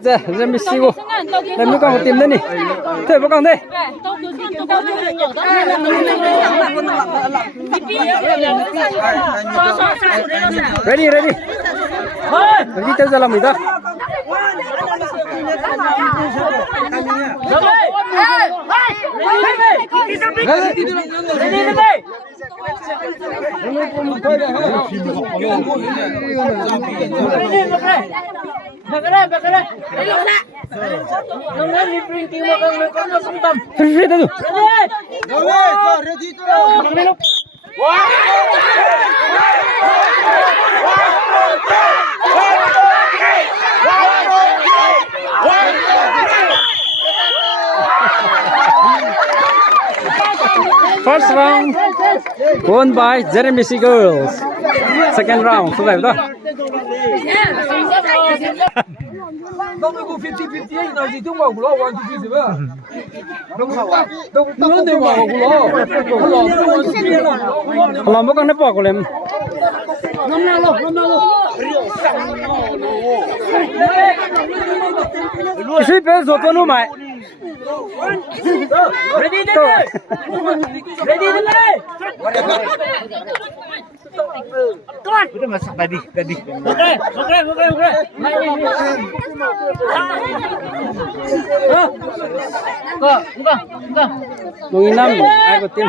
Dạ, giờ mình siêu. Làm nó còn tìm đây nè. Thế bố con đây. Ready, ready. Ready tới giờ làm gì đó. First round won by Jeremy Girls. Second round, sudah betul? Đâu có 50-50 nào gì tung vào của lo, 1-2 rồi mà. Đâu tung vào của lo. Kalau mau kan apa kalau Ngâm nào lo. Isi peso tu nu mai. Ready deh. Ready deh. Tuan. Udah masak tadi. Oke. Enggak. Menginam, aku tim.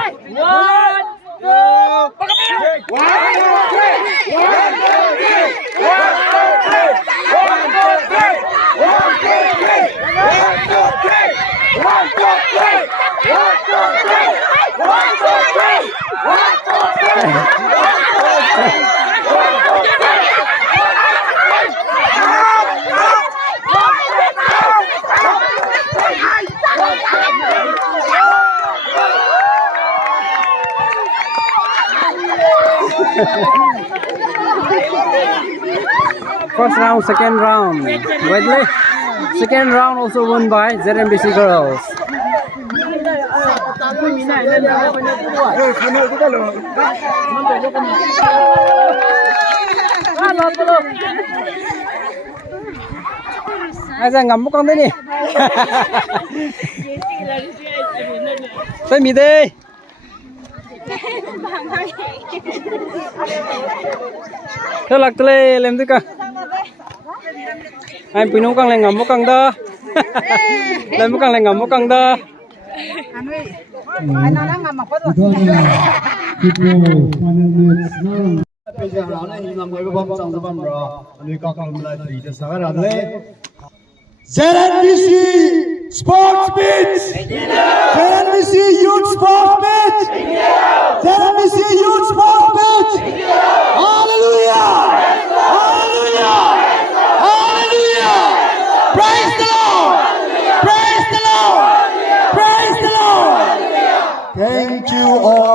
First round, second round. Wedley. Second round also won by ZMBC Girls. Ai ra ngắm một con đấy nè. Tới mì đi. Thế lạc tele làm thế cả. Anh pinong kang lại ngắm một con đó. Làm một con lại ngắm một con đó. ZNBC Sports Beat! ZNBC Youth Sports Beat! ZNBC Youth Sports Beat! Hallelujah! Hallelujah! Hallelujah! Praise the Lord! Praise the Lord! Praise the Lord! Thank you all.